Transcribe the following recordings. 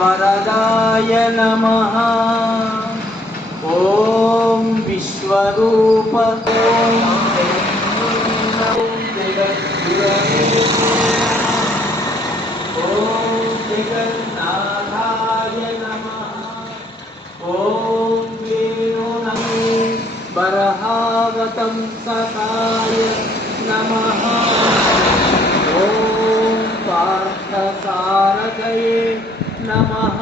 वरदाय नमः। ॐ विश्वरूप ॐ जगन्नाथाय नमः ॐ वेणुनमे बरहावतं सकाय नमः ॐ पार्थसारथये नमः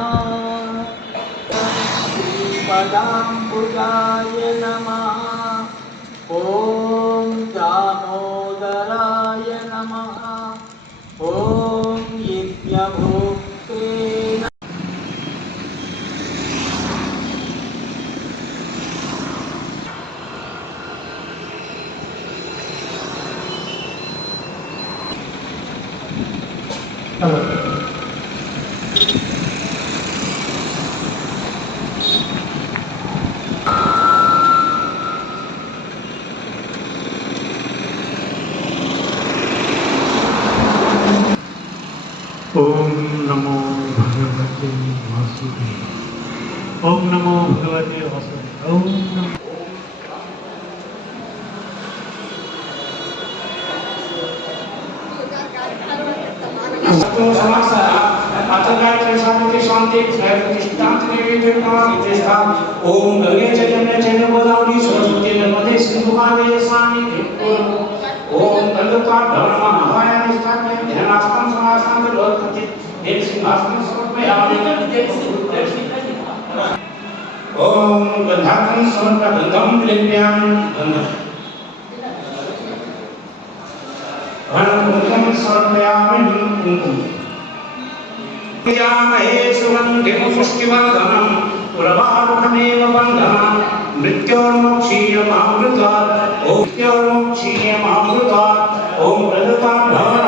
श्रीपदाम्बुजाय नमः। ॐ दामोदराय नमः। ॐ यज्ञभोक्ते ओम नमो भगवते वासुदेव ओम नमो भगवते वासुदेव ओम नमो सत्तो समासा अतगायत्री शांति शांति प्रतिष्ठांत नैवेद्यमा प्रतिष्ठा ओम गंगे चैतन्य चैतन्य गोदावरी सरस्वती नर्मदे सिंधु कावेरी स्वामी सिंहासन समर्पयामि ओम गंधाकं मृत्योर्मोक्षीयमामृतात् ॐ मृत्योर्मोक्षीयमामृतात् ॐ प्रदत्तां भवनात्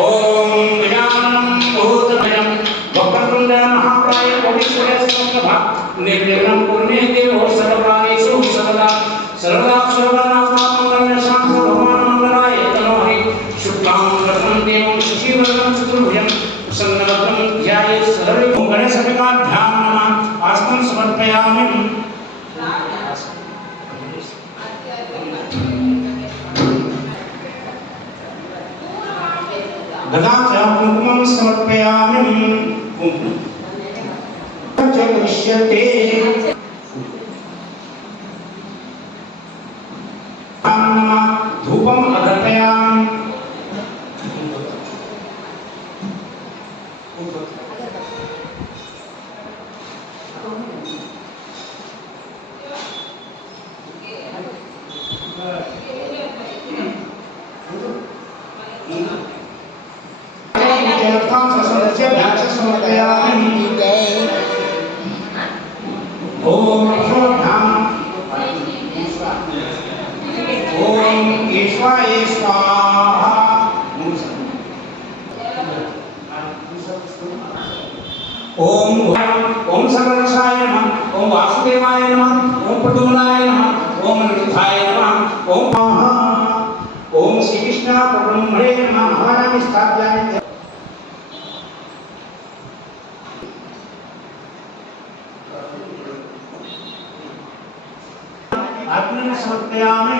ओम गजाननं भूतभयं वक्रतुण्ड महाकाय कोटीश्वरस्वभा निर्विघ्नं कुर्मे देवो सर्वकार्येषु सर्वदा सर्वदा सर्वनाथात्मकं చెప్పి ధూపం అద ॐ स्वाहा। ओम ओम सर्वरक्षाय नमः। ओम वासुदेवाय नमः। ओम पटुमलाय नमः। ओम निरुद्धाय नमः। ओम ओम श्री कृष्ण पटुमले नमः। महाराज स्थाप्याय आत्मन समर्पयामि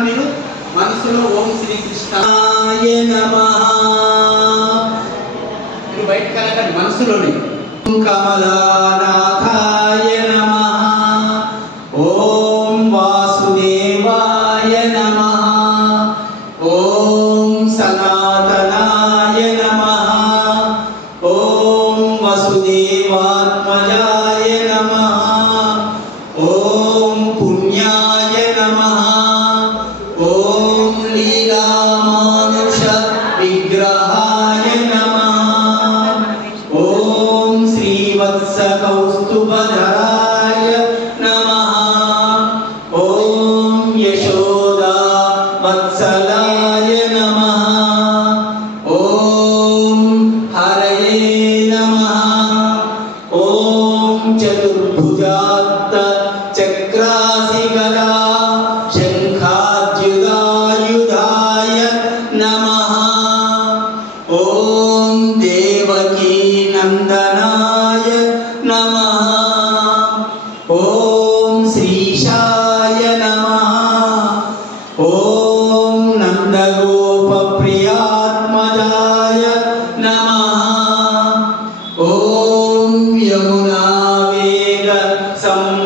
మీరు మనసులో ఓం శ్రీ బయట మనసులోనే. కమలానాథ. 성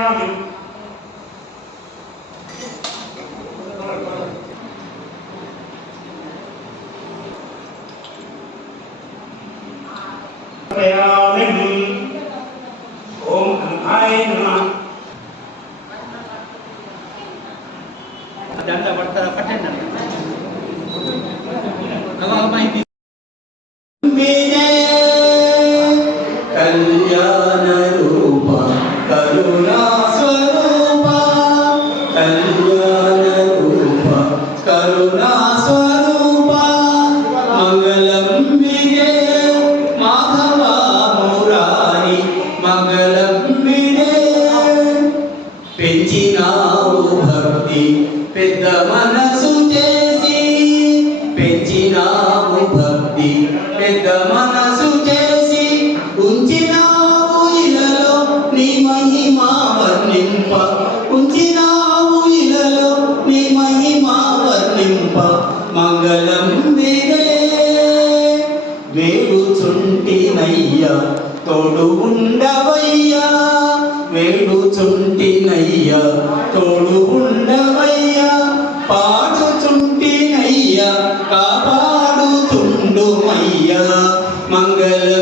meu amigo. मंगल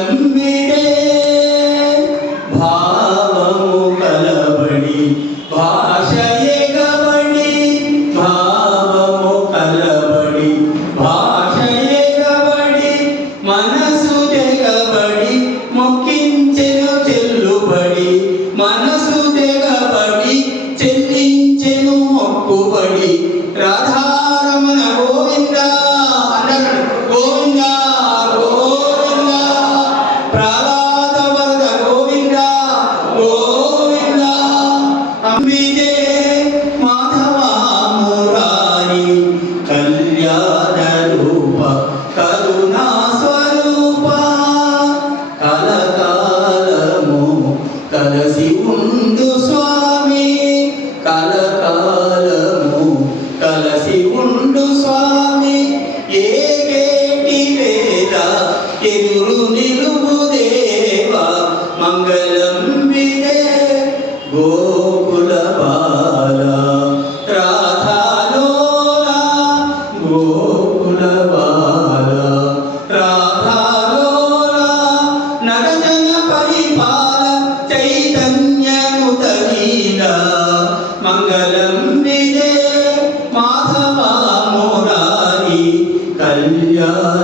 할렐루야.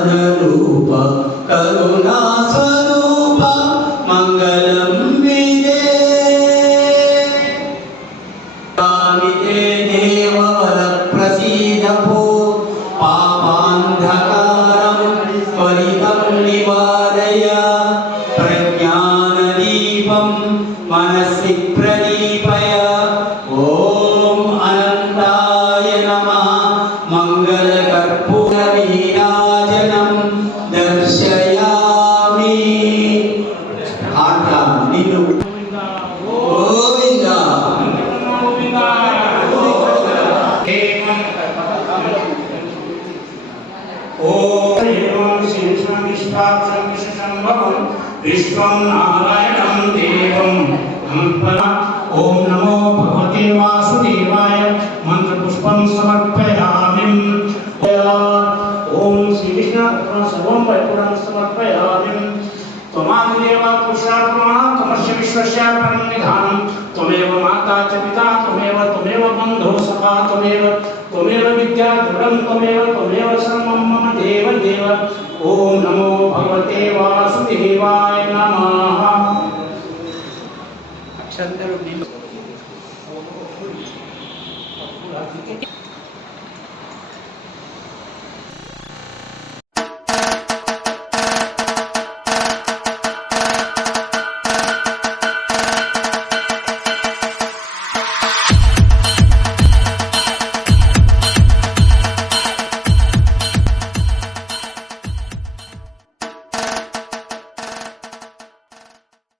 भगवते वासुदेवाय मंत्रपुष्पं समर्पयामि ओम श्री कृष्ण, अपना सर्वं वैपुरं समर्पयामि त्वमादिदेवा पुरुषा तमस्य त्वमस्य विश्वस्य परं निधानं। त्वमेव माता च पिता, त्वमेव त्वमेव बन्धो सखा, त्वमेव त्वमेव विद्या दृढं, त्वमेव त्वमेव सर्वं मम देव देव। ॐ नमो भगवते वासुदेवाय नमः। अक्षर ফুল